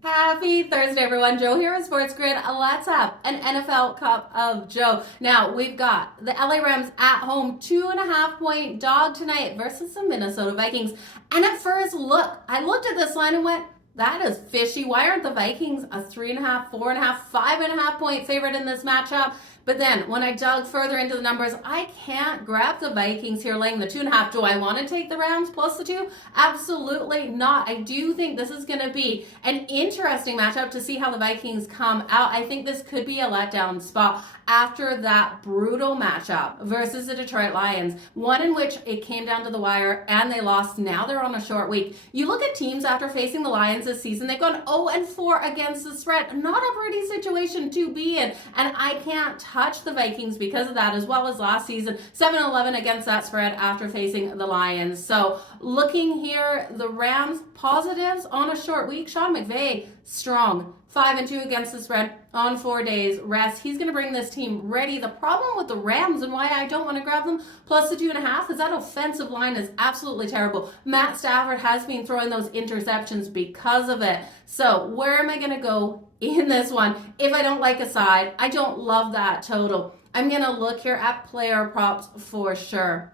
Happy Thursday, everyone. Joe here with Sports Grid. Let's have an NFL Cup of Joe. Now, we've got the LA Rams at home, 2.5-point dog tonight versus the Minnesota Vikings. And at first look, I looked at this line and went, that is fishy. Why aren't the Vikings a 3.5, 4.5, 5.5-point favorite in this matchup? But then when I dug further into the numbers, I can't grab the Vikings here laying the 2.5. Do I want to take the Rams plus the 2? Absolutely not. I do think this is going to be an interesting matchup to see how the Vikings come out. I think this could be a letdown spot after that brutal matchup versus the Detroit Lions, one in which it came down to the wire and they lost. Now they're on a short week. You look at teams after facing the Lions this season, they've gone 0-4 against the spread. Not a pretty situation to be in, and I can't touch the Vikings because of that, as well as last season, 7-11 against that spread after facing the Lions. So looking here, the Rams positives on a short week. Sean McVay, strong. 5-2 against the spread on 4 days rest. He's going to bring this team ready. The problem with the Rams and why I don't want to grab them plus the 2.5 is that offensive line is absolutely terrible. Matt Stafford has been throwing those interceptions because of it. So where am I going to go in this one? If I don't like a side, I don't love that total. I'm going to look here at player props for sure.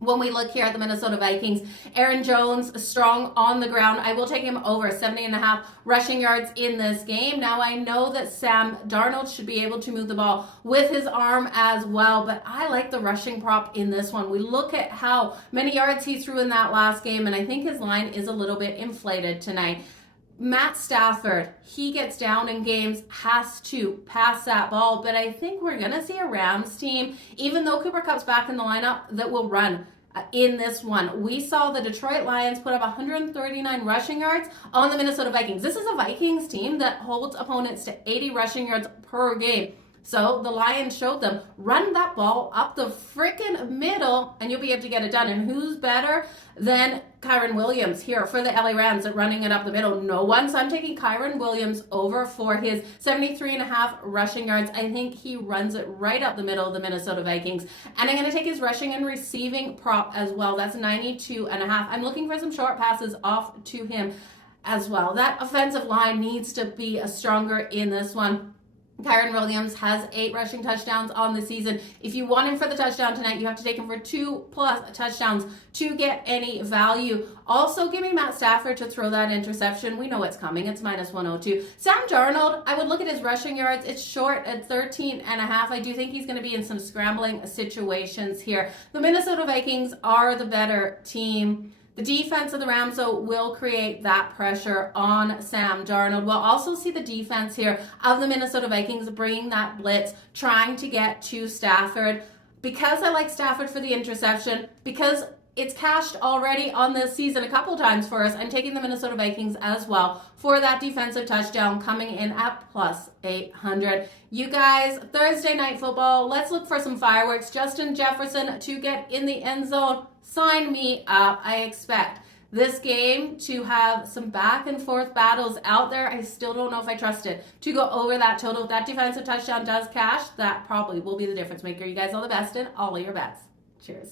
When we look here at the Minnesota Vikings, Aaron Jones, strong on the ground. I will take him over 70.5 rushing yards in this game. Now, I know that Sam Darnold should be able to move the ball with his arm as well, but I like the rushing prop in this one. We look at how many yards he threw in that last game, and I think his line is a little bit inflated tonight. Matt Stafford, he gets down in games, has to pass that ball, but I think we're going to see a Rams team, even though Cooper Kupp's back in the lineup, that will run in this one. We saw the Detroit Lions put up 139 rushing yards on the Minnesota Vikings. This is a Vikings team that holds opponents to 80 rushing yards per game. So the Lions showed them, run that ball up the freaking middle and you'll be able to get it done. And who's better than Kyren Williams here for the LA Rams at running it up the middle? No one. So I'm taking Kyren Williams over for his 73.5 rushing yards. I think he runs it right up the middle of the Minnesota Vikings. And I'm going to take his rushing and receiving prop as well. That's 92.5. I'm looking for some short passes off to him as well. That offensive line needs to be stronger in this one. Kyren Williams has 8 rushing touchdowns on the season. If you want him for the touchdown tonight, you have to take him for 2+ touchdowns to get any value. Also, give me Matt Stafford to throw that interception. We know it's coming. It's -102. Sam Darnold, I would look at his rushing yards. It's short at 13.5. I do think he's going to be in some scrambling situations here. The Minnesota Vikings are the better team. The defense of the Rams, though, will create that pressure on Sam Darnold. We'll also see the defense here of the Minnesota Vikings bringing that blitz, trying to get to Stafford. Because I like Stafford for the interception, because it's cashed already on this season a couple times for us, I'm taking the Minnesota Vikings as well for that defensive touchdown coming in at +800. You guys, Thursday night football, let's look for some fireworks. Justin Jefferson to get in the end zone. Sign me up. I expect this game to have some back and forth battles out there. I still don't know if I trust it to go over that total. If that defensive touchdown does cash, that probably will be the difference maker. You guys all the best in all of your bets. Cheers.